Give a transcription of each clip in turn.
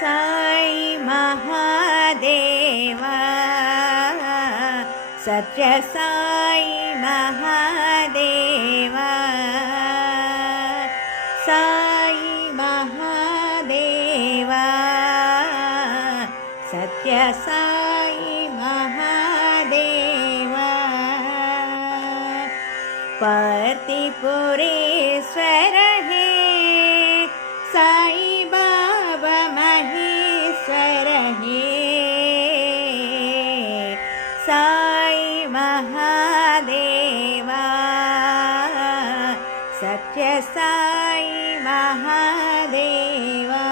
साई महादेवा सत्य साई महादेवा साई महादेवा सत्य साई महादेवा पार्थिपुरेश्वर हे साई बाबा महेश्वर हे साई महादेवा सत्य साई महादेवा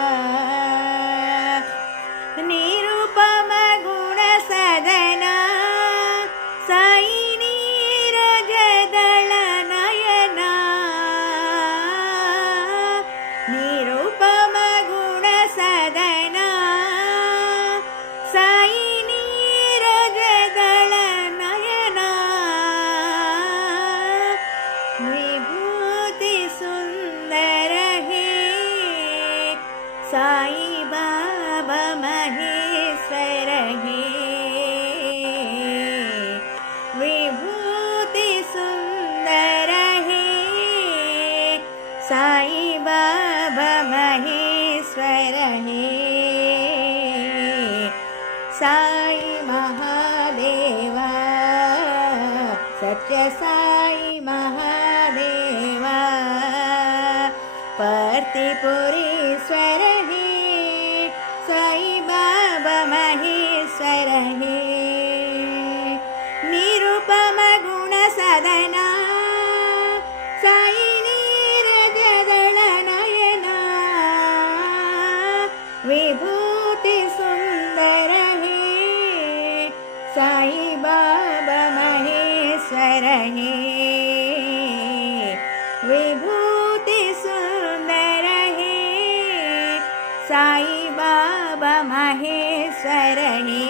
निरुपम गुण सदना साई नीरजदल नयना निरुपम गुण सदना साई नीरजदल नयना विभूति सुंदर हे साई बाबा महेश्वर हे विभूति सुंदर हे साई बाबा महेश्वर हे साई महादेवा सत्य साई महादेवा पार्थिपुरेश्वर हे साई बाबा महेश्वर हे निरुपम गुण सदना साई नीरजदल नयना विभूति सुंदर हे साई बाबा महेश्वर हे विभूति सुंदर हे साई बाबा महेश्वर हे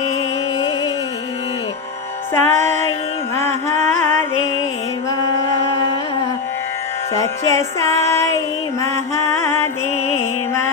साई महादेवा सत्य साई महादेवा।